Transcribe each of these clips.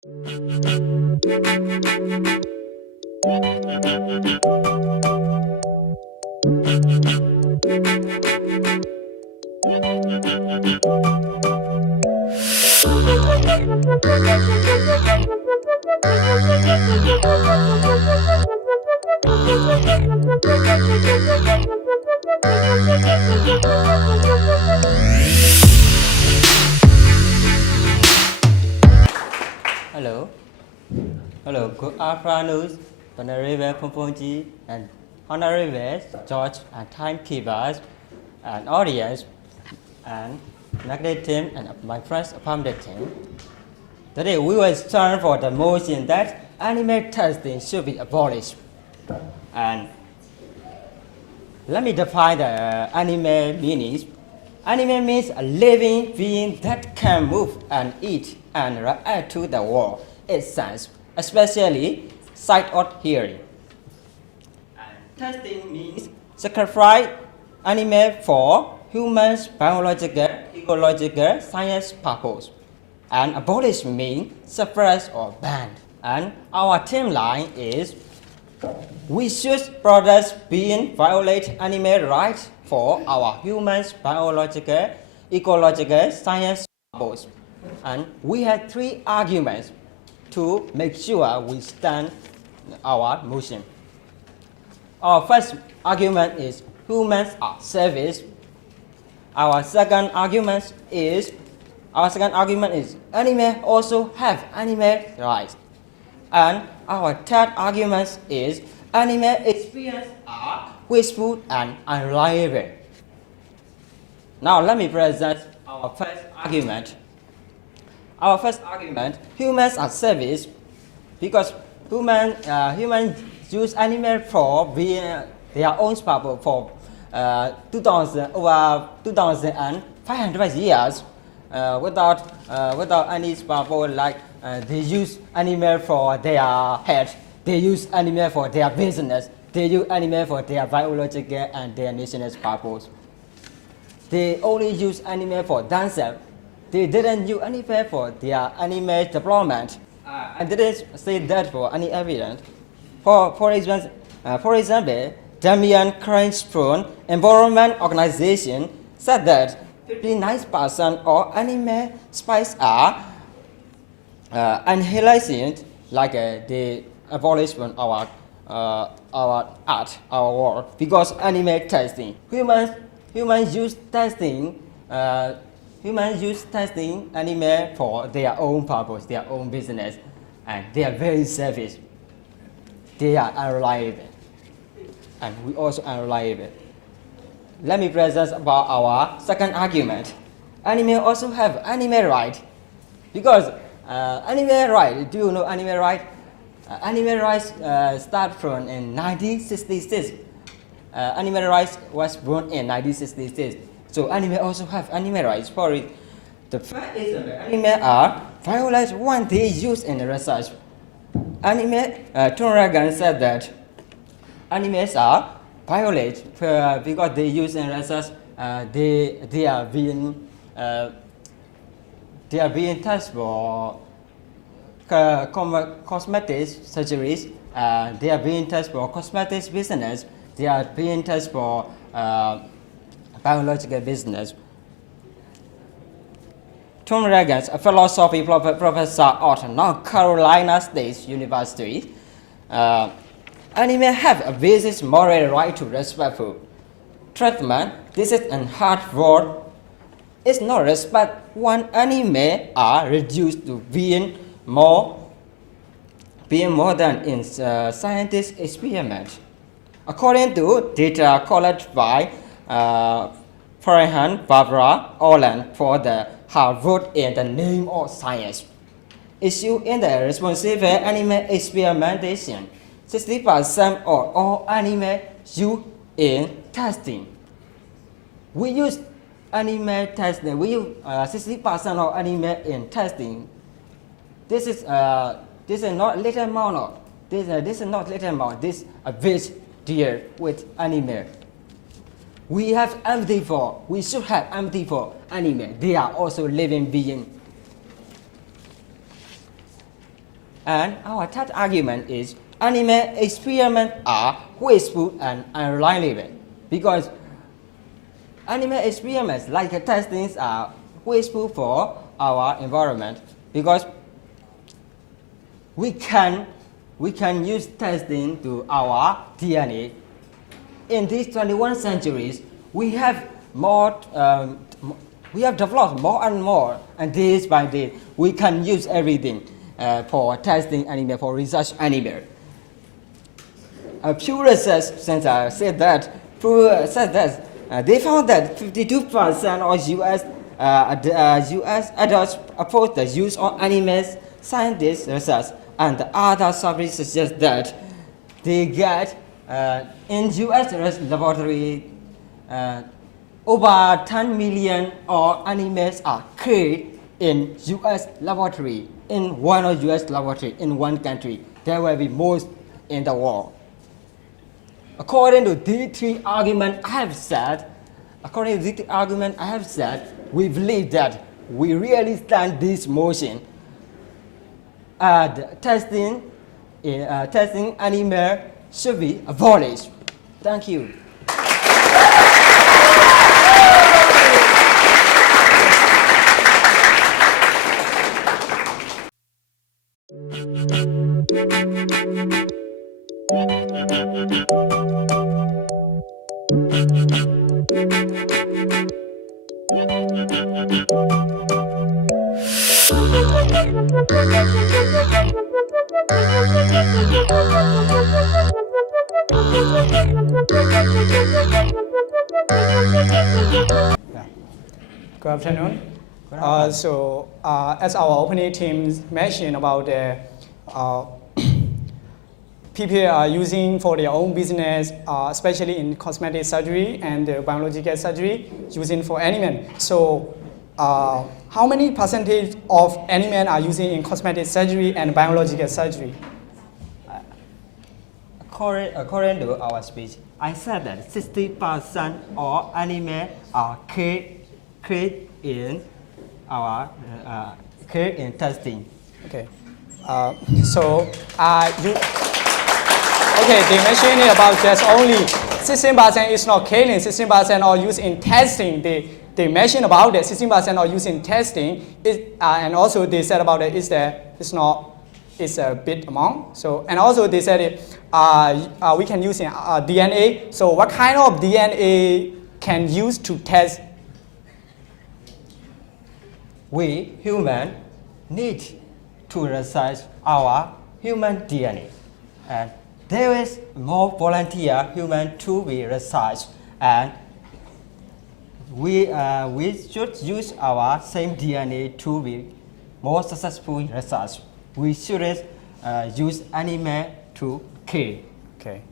Hello. Hello, good afternoon, Honorable Phaung and Honorable George and timekeepers and audience and magnet team and my friends from the team. Today we will stand for the motion that animal testing should be abolished. And let me define the animal meanings. Animal means a living being that can move and eat and react to the world it senses, especially sight or hearing. And testing means sacrifice animal for humans' biological, ecological, science purpose. And abolish means suppress or ban. And our theme line is we should protest being violate animal rights for our humans' biological, ecological, science purpose. And we have three arguments to make sure we stand our motion. Our first argument is humans are selfish. Our second argument is animals also have animal rights. And our third argument is animal experiences are wasteful and unreliable. Now let me present our first argument. Our first argument, humans are selfish because humans use animals for being their own purpose for 2,500 years without any purpose like they use animal for their health, they use animal for their business, they use animal for their biological and their national purpose. They only use animal for themselves. They didn't use animal for their animal development. I didn't say that for any evidence. For example, Damian Cranston Environment Organization said that 59% of animal species are annihilated, like the abolition of our art, our world, because animal testing. Humans use testing animal for their own purpose, their own business, and they are very selfish. They are unreliable, and we also unreliable. Let me present about our second argument. Animals also have animal rights, because animal rights. Do you know animal rights? Animal rights start from in 1966. Animal rights was born in 1966. So animals also have animal rights. For it, the fact is that animals are violated when they use in research. Thunragan said that animals are violated because they use in research. They are being tested for cosmetics surgeries. They are being tested for cosmetics business. They are being tested for biological business. Tom Reagan, a philosophy professor at North Carolina State University, animals have a basic moral right to respectful treatment. This is a hard word. It's not respect when animals are reduced to being more than in scientific experiment. According to data collected by Phaung, Barbara Orland for the Harvard in the name of science, issued in the responsible animal experimentation, 60% of all animals used in testing. We use animal testing. We use 60% of animals in testing. This is not little amount of. This is not little amount. This is a big deal with animal. We have empathy for. We should have empathy for animals. They are also living beings. And our third argument is animal experiments are wasteful and unreliable because animal experiments like testings are wasteful for our environment because we can use testing to our DNA. In these 21st centuries, we have developed more and more, and day by day, we can use everything for testing animal, for research animal. Pew Research Center said that they found that 52% of U.S. adults oppose the use of animals. Scientists research and the other surveys suggest that they get in U.S. laboratory over 10 million of animals are killed in U.S. laboratory, in one of U.S. laboratory, in one country. There will be most in the world. According to these three arguments I have said, we believe that we really stand this motion. Testing animal should be abolished. Thank you. Good afternoon. As our opening team mentioned about the people are using for their own business, especially in cosmetic surgery and biological surgery, using for animal. So, how many percentage of animal are using in cosmetic surgery and biological surgery? According to our speech, I said that 60% of animals are killed in our in testing. Okay. They mentioned about just only 16% is not killing, 16% are used in testing. They mentioned about that 16% are used in testing, and also they said about it it's a bit amount. So, and also they said we can use in DNA. So what kind of DNA can use to test? We humans need to research our human DNA, and there is more volunteer human to be researched, and we should use our same DNA to be more successful research. We shouldn't use animal to kill. Okay.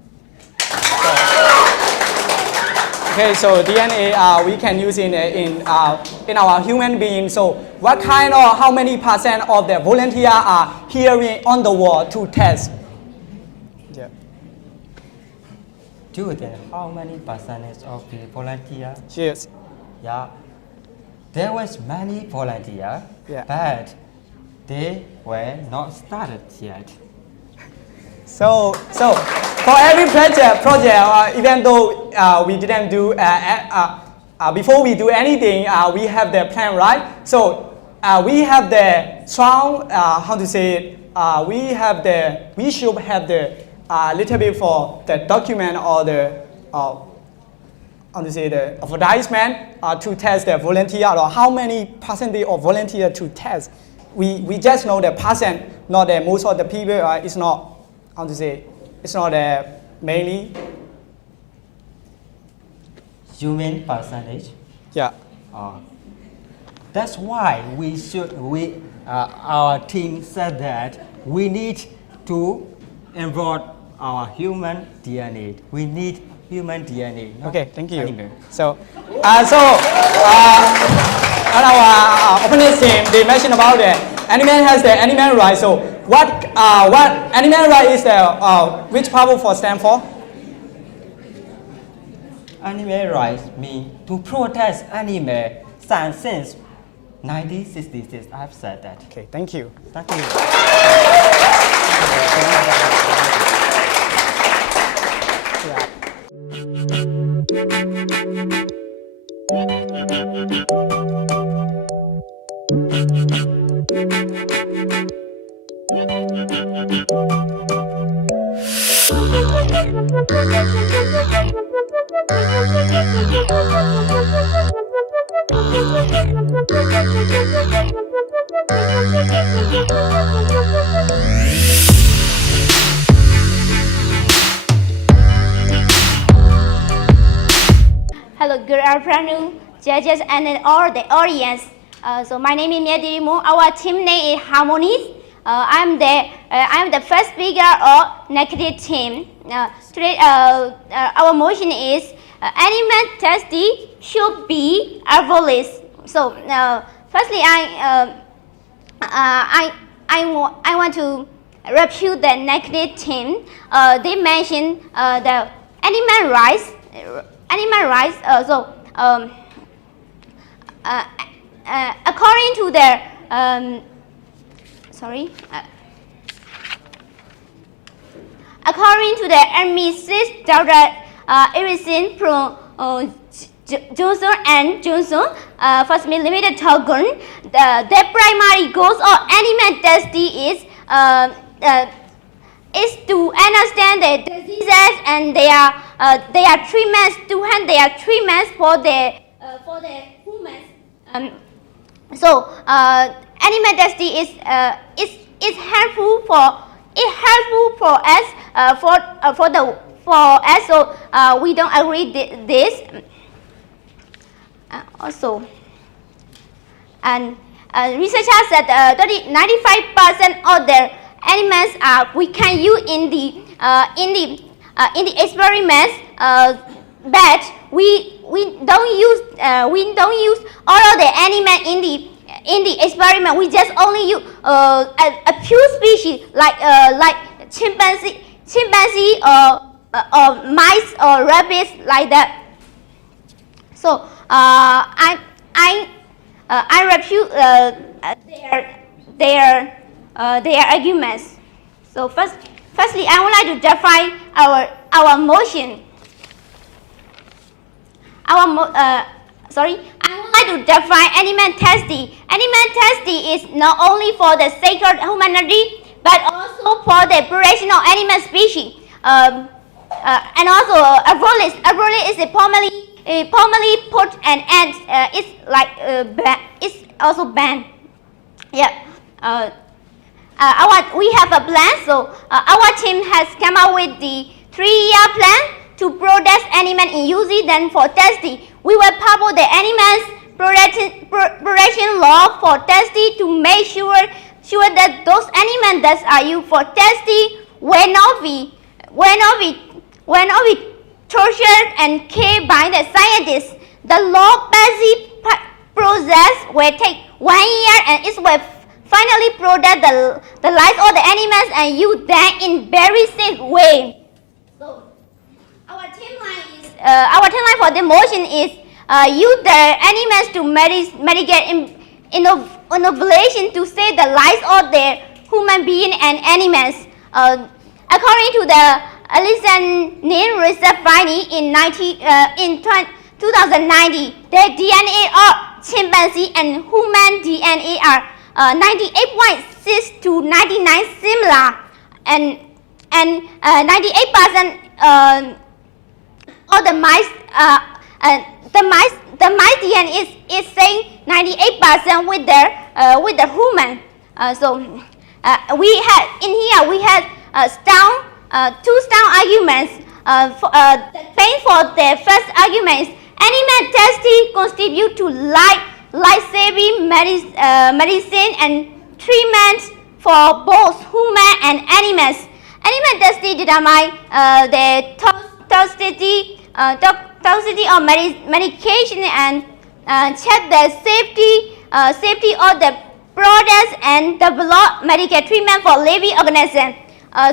So DNA we can use in our human being. So what kind of, how many percent of the volunteer are here on the world to test? Yeah. Do you think how many percentage of the volunteer? Yes. Yeah. There was many volunteer, but they were not started yet. So for every project, even though we didn't do before we do anything, we have the plan, right? So we have the strong, we should have the little bit for the document or the the advertisement to test the volunteer, or how many percentage of volunteer to test. We just know the percent, not the most of the people. It's not. It's not mainly. You mean percentage? Yeah. That's why our team said that we need to enroll our human DNA. We need human DNA. Okay, thank you. Animal. So on our opponent team, they mentioned about the animal has the animal right. So what animal right is the which power for stand for? Animal rights mean to protect animal since 1966. I have said that. Okay, thank you. Thank you. Hello, good afternoon, judges and all the audience. So my name is Nyadirimu. Our team name is Harmonies. I'm the first speaker of negative team. Today, our motion is animal testing should be abolished. So, firstly, I want to refute the negative team. They mentioned the animal rights. According to their according to the admissions Dr. Erison from Johnson and Johnson, firstly limited token, the primary goals of animal testing is to understand the diseases and their treatments, to hand their treatments for the humans. Animal testing is helpful for us for us. So we don't agree this. Also, and researchers said 95% of the animals we can use in the experiments, but we don't use all of the animals in the experiment. We just only use a few species like chimpanzee or mice or rabbits, like that. So I refute their arguments. So firstly, I would like to define our motion. I would like to define animal testing. Animal testing is not only for the sake of humanity, but also for the preservation of animal species. And also, abolish is formally put an end. It's like it's also banned. Yeah. We have a plan, so our team has come up with the 3-year plan to protect animals in UZ. Then for testing, we will publish the animals protection law for testing to make sure that those animals that are used for testing will not be tortured and killed by the scientists. The law-based process will take 1 year, and it will finally protect the lives of the animals and use them in very safe way. So our timeline for the motion is use the animals to mitigate innovation to save the lives of the human beings and animals. According to the Ellison Nin research finding in 2090, the DNA of chimpanzee and human DNA are 98.6 to 99 similar, and 98% of the mice DNA is saying 98% with the human. We had two strong arguments. For the first argument is animal testing contribute to life-saving medicine and treatment for both human and animals. Animal testing determine the toxicity of medication and check the safety of the products and develop medical treatment for living organisms.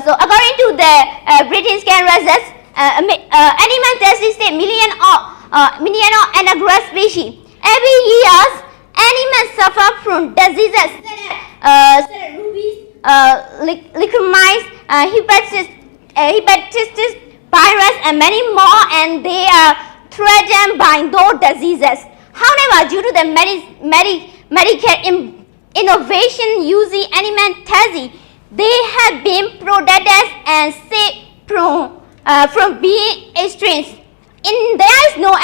So according to the British scan results, animal testing state million of endangered species. Every year, animals suffer from diseases such as rabies, leishmaniasis, hepatitis virus, and many more, and they are threatened by those diseases. However, due to the medical innovation using animal testing, they have been protected and saved from being extinct. If there is no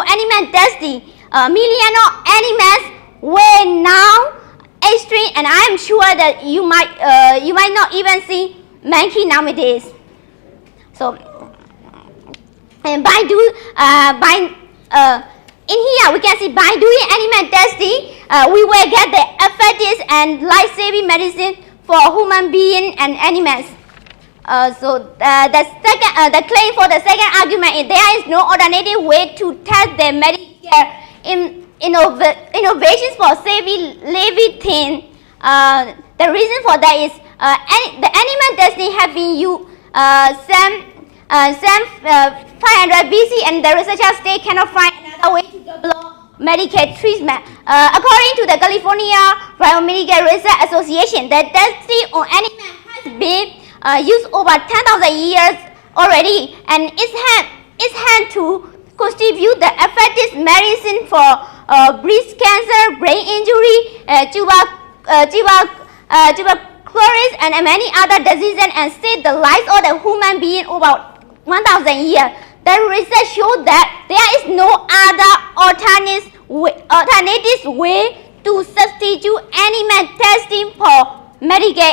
animal testing, millions of animals will now extinct, and I am sure that you might not even see monkey nowadays. So, and in here we can see by doing animal testing, we will get the effective and life-saving medicine for human beings and animals. The claim for the second argument is there is no alternative way to test the medical innovations for saving living things. The reason for that is the animal testing have been used since 500 BC, and the researchers still cannot find another way to develop medical treatment. According to the California Biomedical Research Association, the testing on animals has been used over 10,000 years already, and it's had to contribute the effective medicine for breast cancer, brain injury, tuberculosis, and many other diseases, and saved the lives of the human being over 1,000 years. The research showed that there is no other alternative way to substitute animal testing for medical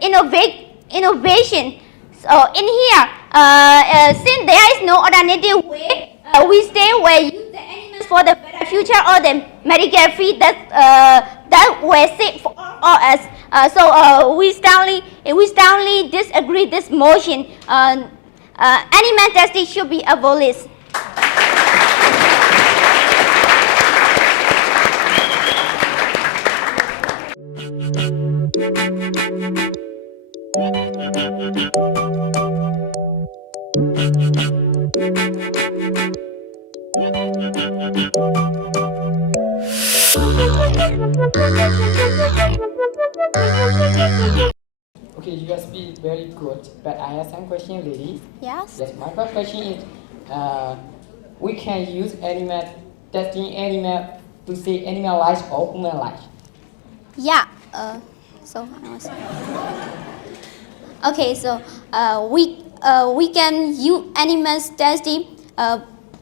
innovation. So in here, since there is no alternative way, we still will use the animals for the better future or the medical fee that will save for all us. So we strongly disagree this motion. Animal testing should be abolished. Okay, you guys speak very good, but I have some questions, ladies. Yes. Yes, my first question is, we can use animal testing animal to save animal lives or human lives. Yeah. We can use animals testing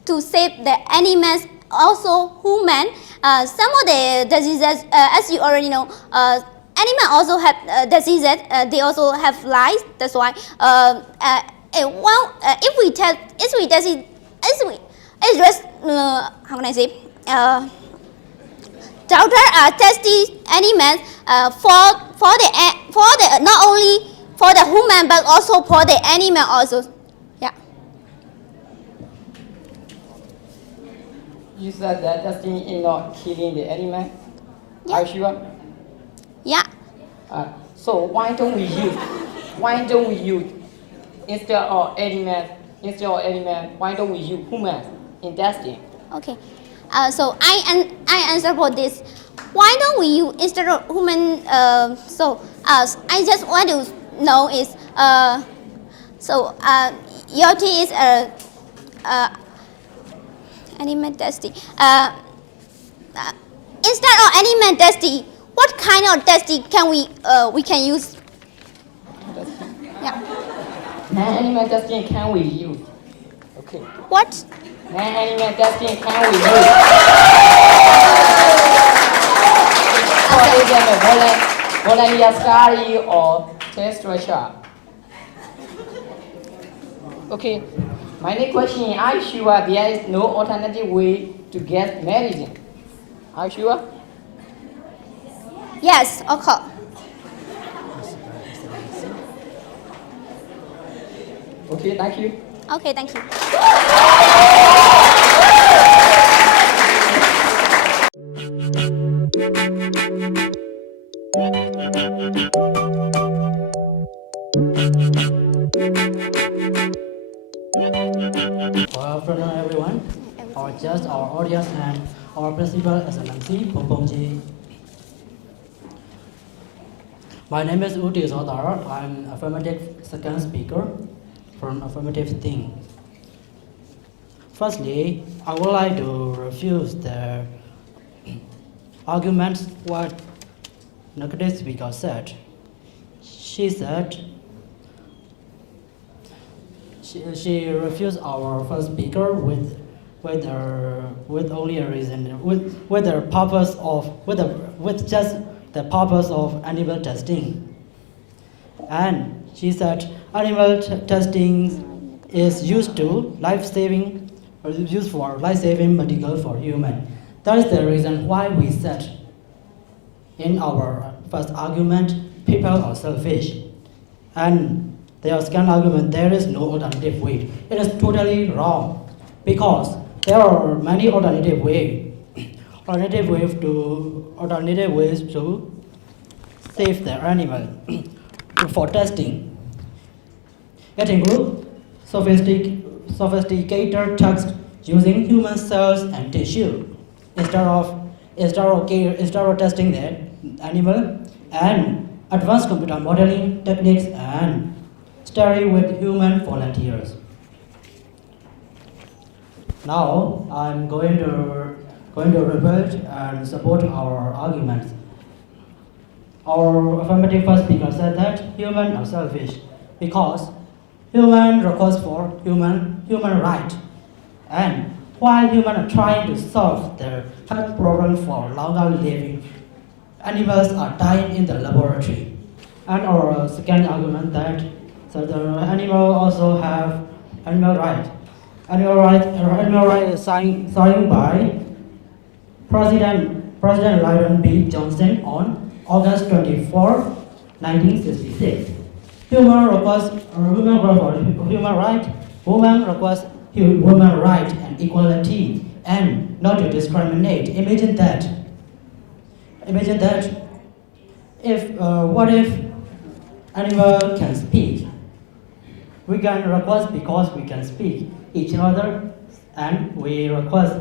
to save the animals, also human. Some of the diseases, as you already know, animals also have diseases. They also have lives. That's why if we test, how can I say? Doctors are testing animals for the not only for the human but also for the animal also. Yeah. You said that testing is not killing the animal. Yeah. Are you sure? Yeah. So why don't we use instead of animal, why don't we use humans in testing? Okay. So I answer for this. Why don't we use instead of human? I just want to know is your tea is animal testing. Instead of animal testing, what kind of testing can we can use? Yeah. Animal testing can we use? Okay. What? Animal testing can we use? For example, volunteer study or test structure. Okay. My next question is, are you sure there is no alternative way to get medicine? Are you sure? Yes, of course. Okay, thank you. Okay, thank you. Good afternoon, everyone. Our judge, our audience, and our principal excellency, Phaung. My name is Uti Zodar. I'm affirmative second speaker from affirmative thing. Firstly, I would like to refuse the arguments what negative speaker said. She said she refused our first speaker with only a reason, with the purpose of with just the purpose of animal testing. And she said animal testing is used to life-saving or used for life-saving medical for human. That is the reason why we said in our first argument, people are selfish. And their second argument, there is no alternative way. It is totally wrong because there are many alternative ways to save their animal for testing. It includes sophisticated tests using human cells and tissue instead of testing the animal, and advanced computer modeling techniques and study with human volunteers. Now I'm going to rebut and support our arguments. Our affirmative first speaker said that humans are selfish because human request for human right, and while humans are trying to solve their health problem for longer living, animals are dying in the laboratory. And our second argument that so the animal also have animal right. Animal right is signed by President Lyndon B. Johnson on August 24, 1966. Human request human request human right and equality and not to discriminate. Imagine that if what if animal can speak? We can request because we can speak each other, and we request.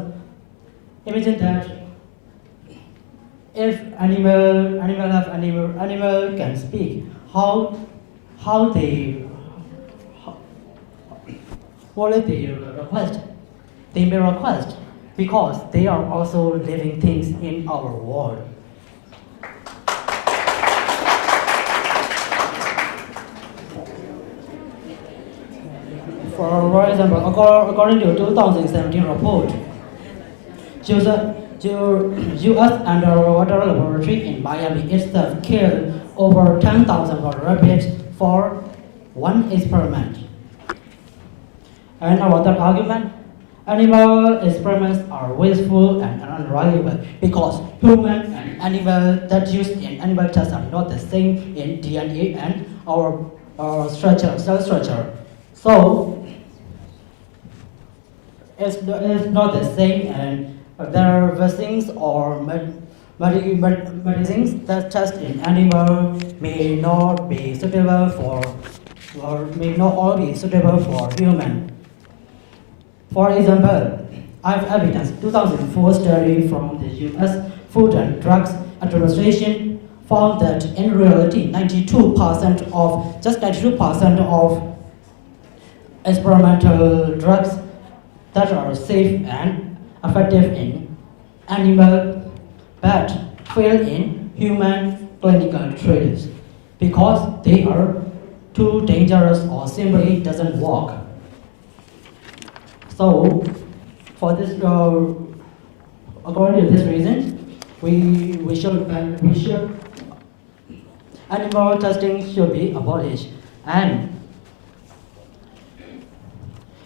Imagine that if animal can speak, what is the request? They may request because they are also living things in our world. For example, according to a 2017 report, U.S. underwater laboratory in Miami itself killed over 10,000 rabbits for one experiment. And our third argument, animal experiments are wasteful and unreliable because human and animal that used in animal tests are not the same in DNA and our cell structure. So it's not the same, and there are vaccines or medicines that test in animal may not be suitable for, or may not all be suitable for human. For example, I have evidence 2004 study from the U.S. Food and Drugs Administration found that in reality 92% of experimental drugs that are safe and effective in animal but fail in human clinical trials because they are too dangerous or simply doesn't work. So, for this, according to this reason, we should animal testing should be abolished. And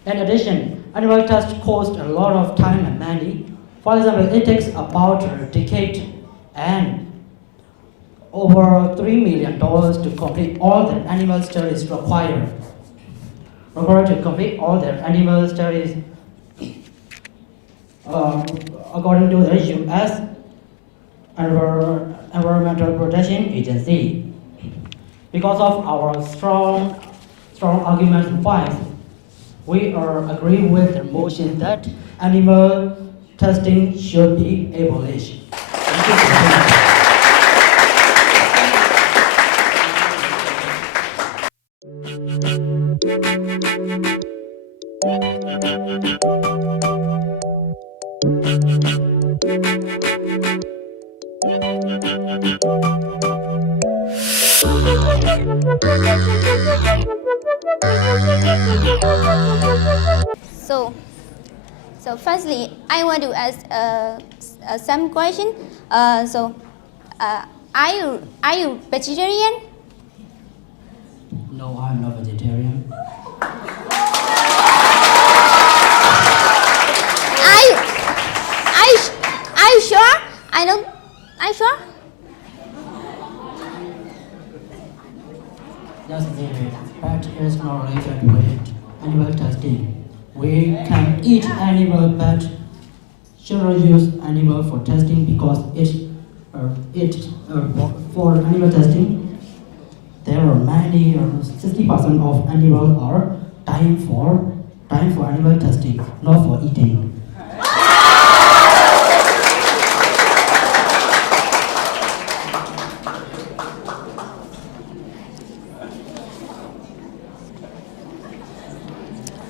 in addition, animal tests cost a lot of time and money. For example, it takes about a decade and over $3 million to complete all the animal studies required. To complete all their animal studies, according to the U.S. Environmental Protection Agency. Because of our strong arguments and points, we are agree with the motion that animal testing should be abolished. Thank you very much. So firstly, I want to ask some question. Are you vegetarian? No, I'm not vegetarian. Are you sure? Are you sure? Yes, but it's not related with animal testing. We can eat animal, but shouldn't use animal for testing because for animal testing, there are many 60% of animals are dying for animal testing, not for eating.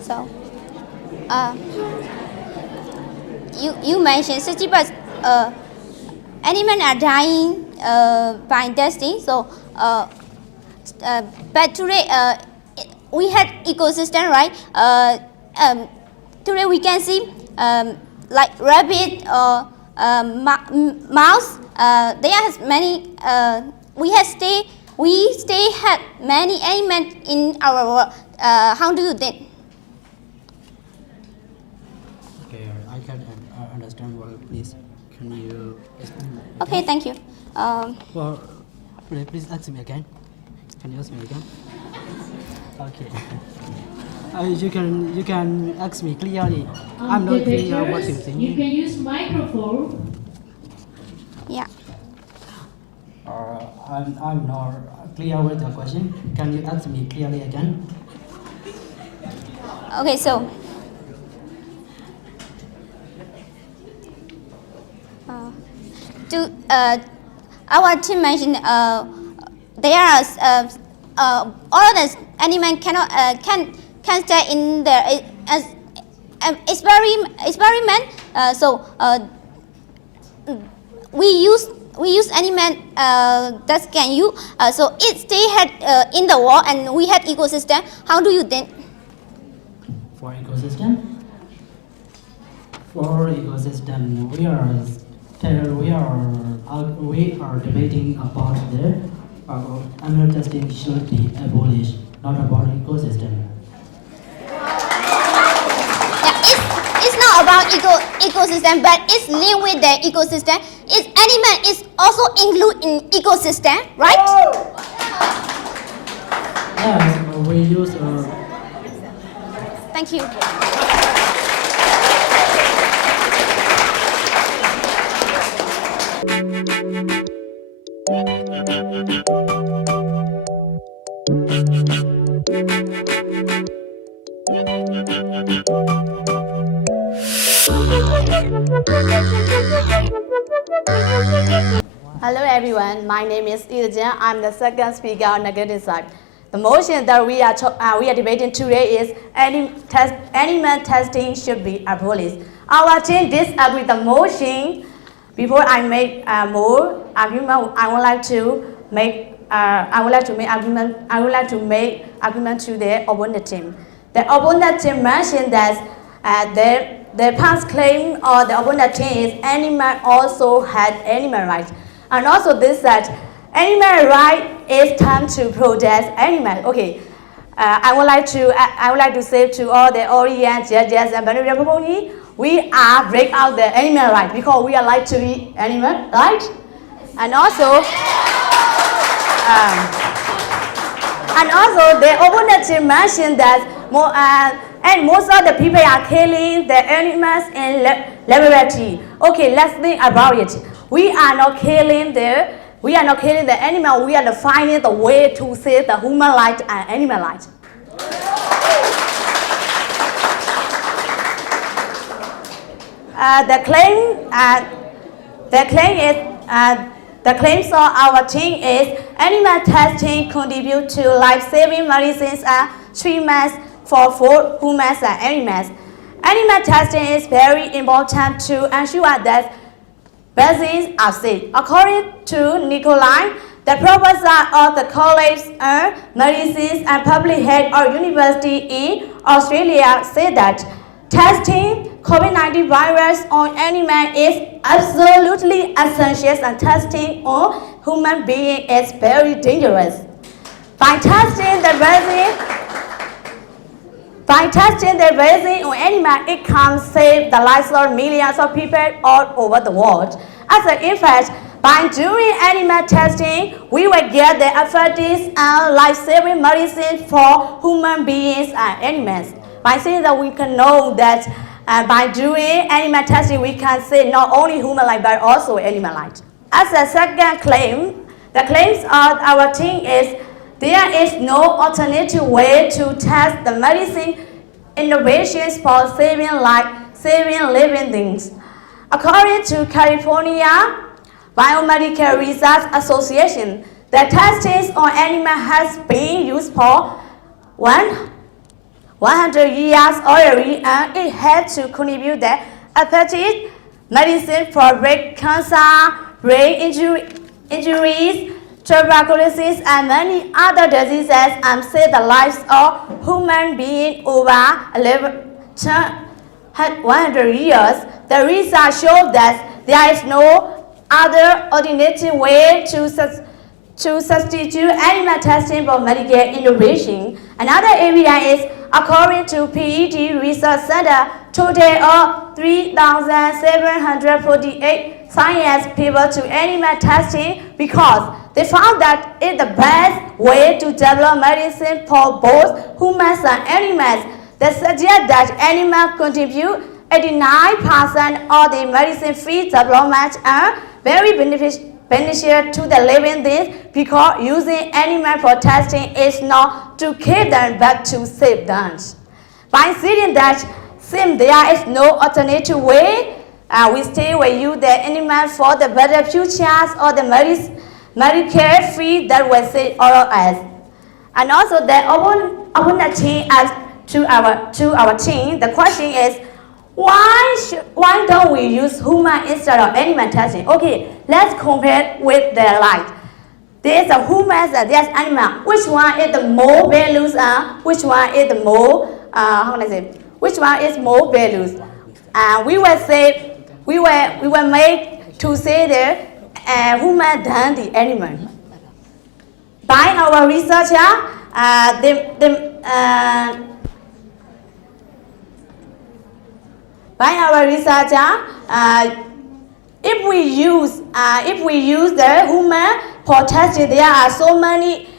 So, you mentioned 60% animals are dying by testing. So, but today we had ecosystem, right? Today we can see like rabbit or mouse. There are many. We stay had many animals in our world. How do you think? Okay, I can understand well. Please, can you explain? Okay, thank you. Well, please ask me again. Can you ask me again? Okay. You can ask me clearly. I'm not clear what you're saying. You can use microphone. Yeah. I'm not clear with the question. Can you ask me clearly again? Okay, so our team mentioned there are all the animals can stay in the experiment. We use animal that can use. So it stay in the wall, and we had ecosystem. How do you think? For ecosystem, we are debating about the animal testing should be abolished, not about ecosystem. Yeah, it's not about ecosystem, but it's linked with the ecosystem. It's animal is also included in ecosystem, right? Yes, we use. Thank you. Hello everyone, my name is Iljan. I'm the second speaker on the negative side. The motion that we are debating today is animal testing should be abolished. Our team disagree with the motion. Before I make more argument, I would like to make argument to the opponent team. The opponent team mentioned that the past claim or the opponent team is animal also had animal rights. And also this that animal right is time to protest animal. Okay, I would like to say to all the audience, judges and benefit proponents, we are break out the animal right because we are like to be animal, right? And also the opponent team mentioned that most of the people are killing the animals in laboratory. Okay, let's think about it. We are not killing the animal. We are finding the way to save the human life and animal life. The claims of our team is animal testing contribute to life-saving medicines and treatments for both humans and animals. Animal testing is very important to ensure that vaccines are safe. According to Nikolai, The professor of the College of Medicine and Public Health or University in Australia said that testing COVID-19 virus on animals is absolutely essential and testing on human beings is very dangerous. By testing the vaccine on animals, it can save the lives of millions of people all over the world. As an effect, by doing animal testing, we will get the effective and life-saving medicine for human beings and animals. By saying that we can know that by doing animal testing, we can save not only human life but also animal life. As a second claim, the claims of our team is there is no alternative way to test the medicine innovations for saving life, saving living things. According to California Biomedical Research Association, the testing on animals has been used for 100 years already, and it has to contribute the effective medicine for breast cancer, brain injuries, tuberculosis, and many other diseases, and save the lives of human beings over 100 years. The research shows that there is no other alternative way to substitute animal testing for medical innovation. Another area is, according to PED Research Center, total of 3,748 science papers to animal testing because they found that it's the best way to develop medicine for both humans and animals. They suggest that animals contribute 89% of the medicine field development and very beneficial to the living things because using animals for testing is not to kill them but to save them. By saying that since there is no alternative way, we still will use the animals for the better futures or the Medicare fee that will save all of us. And also the opportunity as to our team, the question is, why don't we use human instead of animal testing? Okay, let's compare with their life. There's a human and there's animal. Which one is the more values and which one is the more, which one is more values? We will say, we will make to say the human than the animal. By our researcher, if we use the human for testing, there are so many,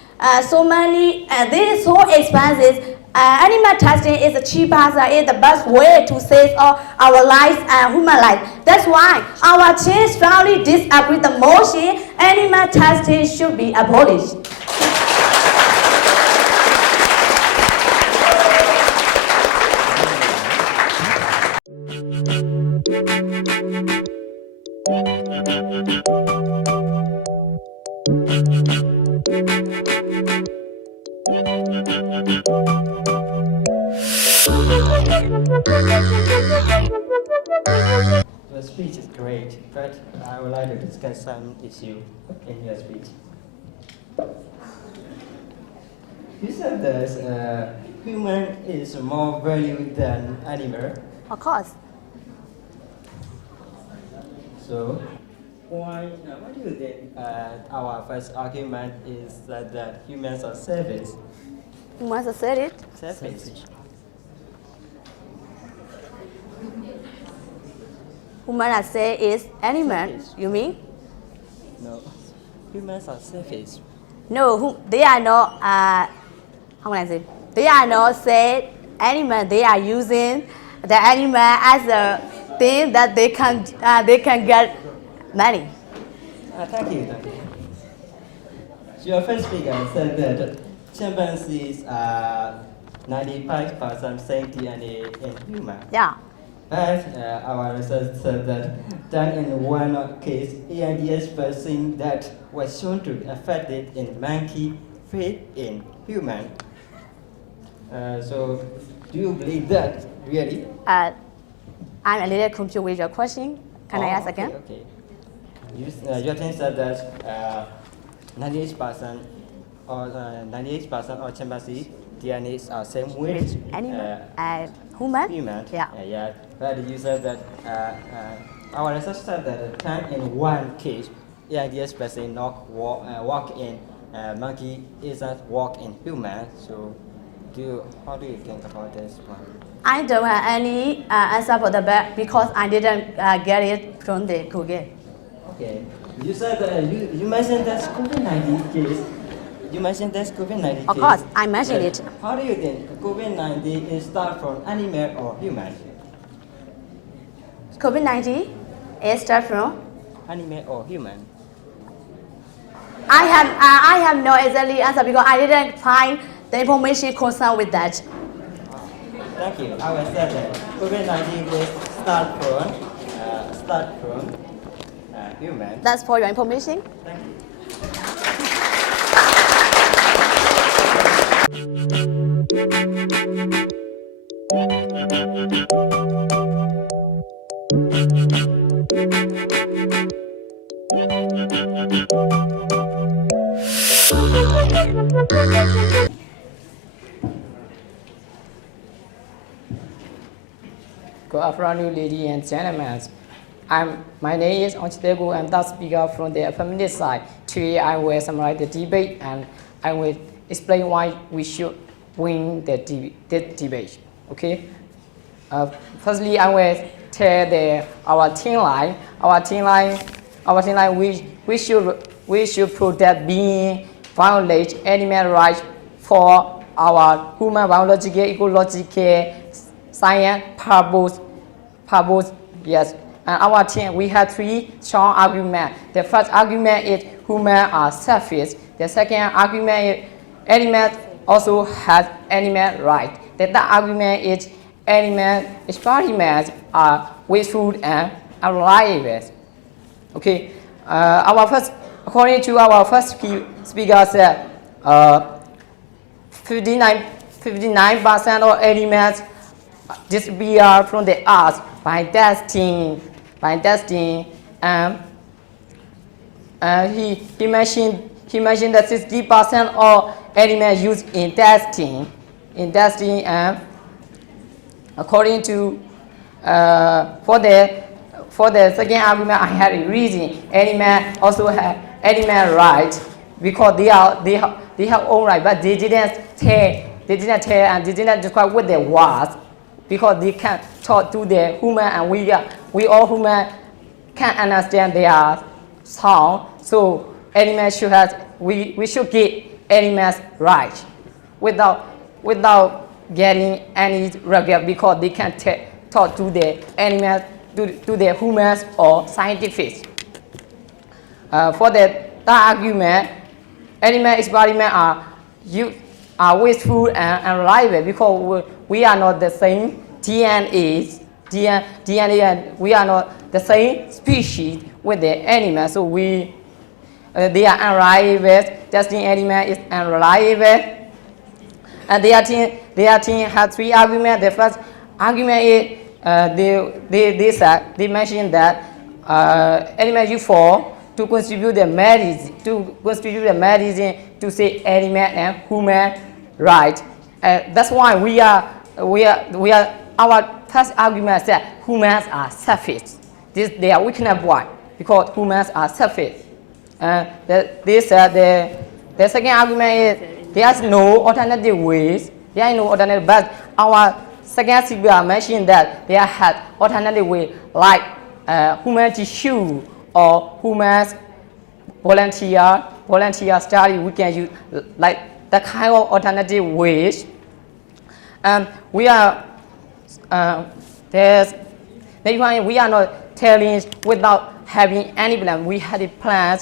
this is so expensive. Animal testing is the cheapest, is the best way to save our lives and human life. That's why our team strongly disagree with the motion. Animal testing should be abolished. Your speech is great, but I would like to discuss some issue in your speech. You said that human is more valued than animal. Of course. So, why do you think our first argument is that humans are selfish? Humans are said it. Selfish. Human are say is animal. You mean? No, humans are selfish. No, they are not. How can I say? They are not say animal. They are using the animal as a thing that they can get money. Thank you. Your first speaker said that chimpanzees are 95% same DNA in human. Yeah. But our research said that in one case, AIDS vaccine that was shown to affect it in monkey fit in human. So, do you believe that really? I'm a little confused with your question. Can I ask again? Okay. Your team said that 98% or 98% of chimpanzee DNA are same with Animal human. human. Yeah. Yeah. But you said that our research said that 10 in one case, yeah, species not walk in monkey isn't walk in human. So, how do you think about this one? I don't have any answer for the back because I didn't get it from the Google. Okay. You said you mentioned that COVID-19 case. You mentioned that COVID-19 Of case. course, I mentioned it. How do you think COVID-19 is start from animal or human? COVID-19 is start from. Animal or human? I have no exactly answer because I didn't find the information concerned with that. Thank you. I will say that COVID-19 is start from human. That's for your information. Thank you. Good afternoon, ladies and gentlemen. My name is Onchitego. I'm the speaker from the feminist side. Today I will summarize the debate and I will explain why we should win the debate. Okay. Firstly, I will tell our team line. Our team line. We should protect being violate animal rights for our human biological, ecological, science purpose. Yes. And our team, we have three strong arguments. The first argument is humans are selfish. The second argument is animals also have animal rights. The third argument is animal experiments are wasteful and unreliable. Okay. According to our first speaker said, 59% of animals disappear from the earth by testing. And he mentioned that 60% of animals used in testing. And according to for the second argument, I had a reason. Animals also have animal rights because they have own right, but they didn't tell and they didn't describe what they was. Because they can't talk to the human and we all human can't understand their sound. So animals should have, we should give animals rights without getting any regret because they can't talk to the animals, to the humans or scientists. For the third argument, animal experiments are wasteful and unreliable because we are not the same DNA and we are not the same species with the animals. So they are unreliable. Testing animal is unreliable. And their team has three arguments. The first argument is they mentioned that animals use for to contribute the medicine to save animal and human rights. That's why our first argument said humans are selfish. They are weakness why? Because humans are selfish. The second argument is there is no alternative ways. There are no alternative, but our second speaker mentioned that there had alternative way like human tissue or humans volunteer study. We can use like that kind of alternative ways. We are we are not telling without having any plan. We had a plan.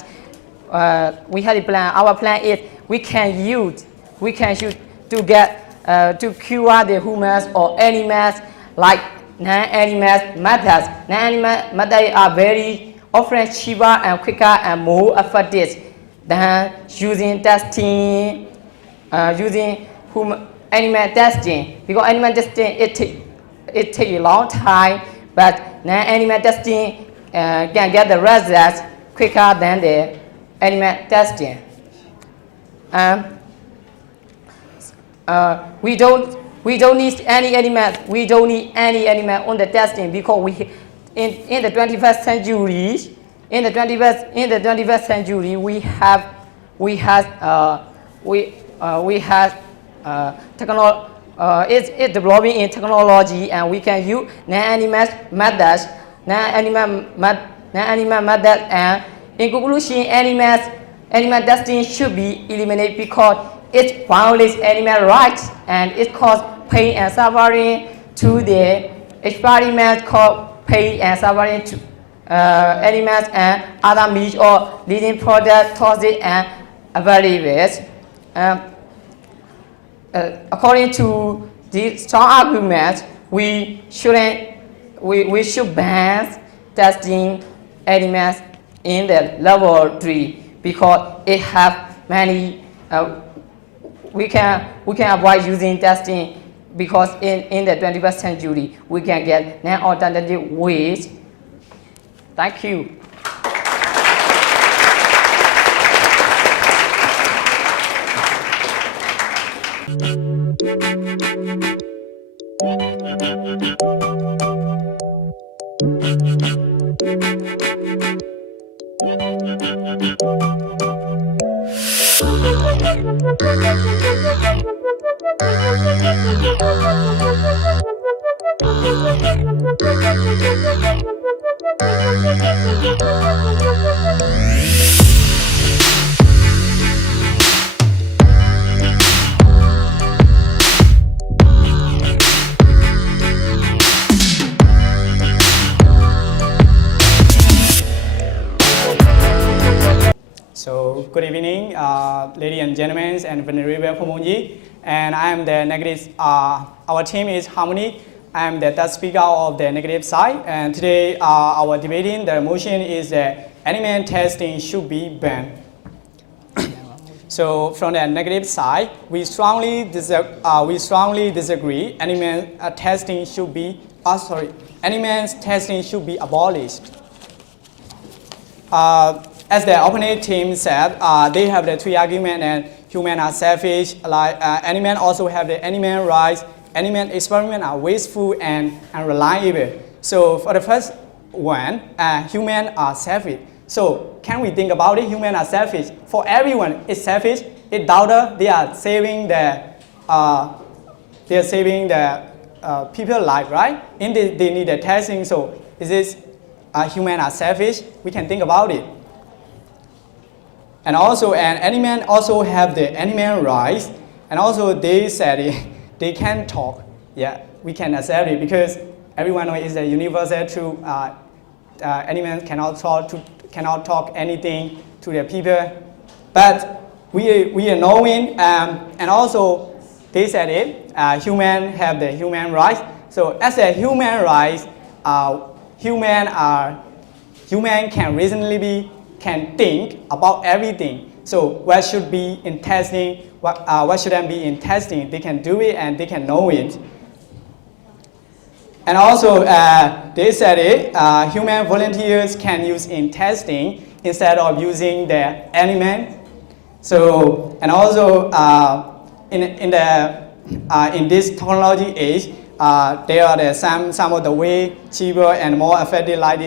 Our plan is we can use to get to cure the humans or animals like non-animal methods. Non-animal methods are very often cheaper and quicker and more effective than using testing, animal testing, because animal testing it takes a long time, but animal testing can get the results quicker than the animal testing. We don't need any element. We don't need any element on the testing because we in the 21st century. In the 21st century, we have technology. It's developing in technology, and we can use non-animal methods. And in conclusion, animal testing should be eliminated because it violates animal rights and it causes pain and suffering to the experiment, cause pain and suffering to animals and other meat or leading products, toxic and variables. According to these strong arguments, we should ban testing animals in the laboratory because it have many. We can avoid using testing because in the 21st century we can get non-alternative ways. Thank you. So, good evening, ladies and gentlemen, and Venerable Phaung. And I am the negative, our team is Harmony. I am the third speaker of the negative side. And today, our debating, the motion is that animal testing should be banned. So, from the negative side, we strongly disagree. Animal testing should be, animal testing should be abolished. As the opponent team said, they have the three arguments, and humans are selfish, animals also have the animal rights, animal experiments are wasteful and unreliable. So for the first one, humans are selfish. So can we think about it? Humans are selfish. For everyone, it's selfish. It's doubter. They are saving the people's life, right? And they need the testing. So is this humans are selfish? We can think about it. And also, an animal also have the animal rights, and also they said they can talk. Yeah, we can accept it because everyone knows it's a universal truth. Animals cannot talk anything to the people, but we are knowing, and also they said it. Humans have the human rights. So as a human rights, human can reasonably can think about everything. So what should be in testing, what shouldn't be in testing, they can do it and they can know it. And also they said it, human volunteers can use in testing instead of using the animal. So, and also in this technology age, there are some of the way cheaper and more effective like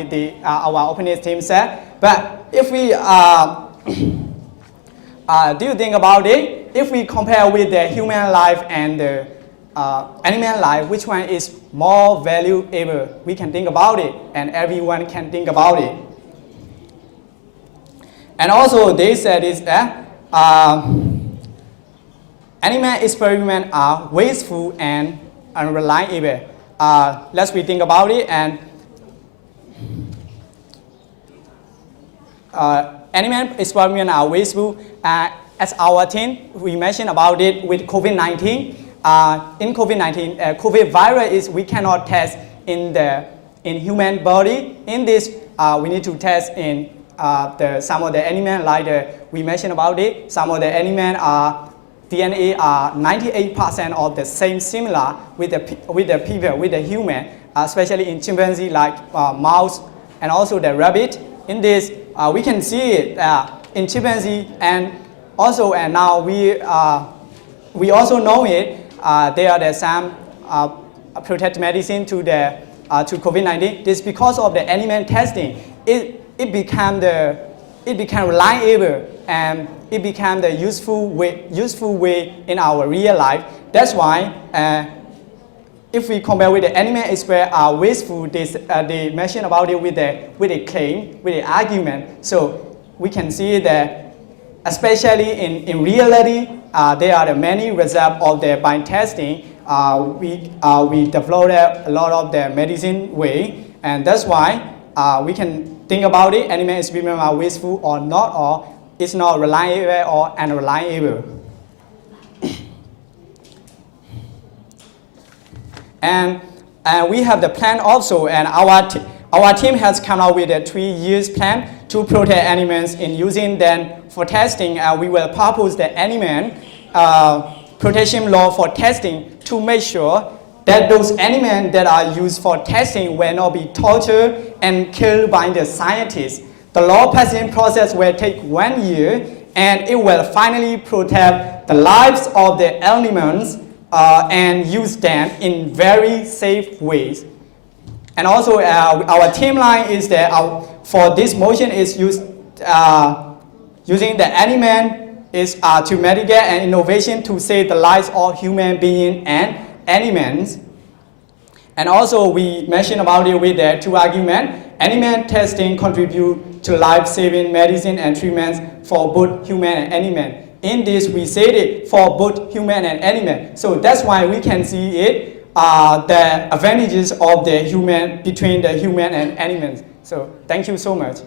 our opponent team said. But if we, do you think about it? If we compare with the human life and the animal life, which one is more valuable? We can think about it, and everyone can think about it. And also they said is that animal experiments are wasteful and unreliable. Let's we think about it, and animal experiments are wasteful. As our team, we mentioned about it with COVID-19. In COVID-19, COVID virus we cannot test in human body. In this, we need to test in some of the animals, like we mentioned about it. Some of the animals DNA are 98% of the same similar with the people, with the human, especially in chimpanzee like mouse and also the rabbit. In this, we can see it in chimpanzee, and Also, and now we also know it. There are some protective medicine to COVID-19. This because of the animal testing. It became reliable and it became the useful way in our real life. That's why if we compare with the animal experts are wasteful, they mention about it with a claim, with an argument. So we can see that especially in reality, there are many results of the by testing. We developed a lot of the medicine way, and that's why we can think about it. Animal experiments are wasteful or not, or it's not reliable or unreliable. And we have the plan also, and our team has come out with a 3 years plan to protect animals in using them for testing. We will propose the animal protection law for testing to make sure that those animals that are used for testing will not be tortured and killed by the scientists. The law passing process will take 1 year, and it will finally protect the lives of the animals and use them in very safe ways. And also our timeline is that for this motion is using the animal is to mitigate an innovation to save the lives of human beings and animals. And also we mentioned about it with the two arguments. Animal testing contribute to life-saving medicine and treatments for both human and animal. In this, we said it for both human and animal. So that's why we can see it, the advantages of the human between the human and animals. So thank you so much.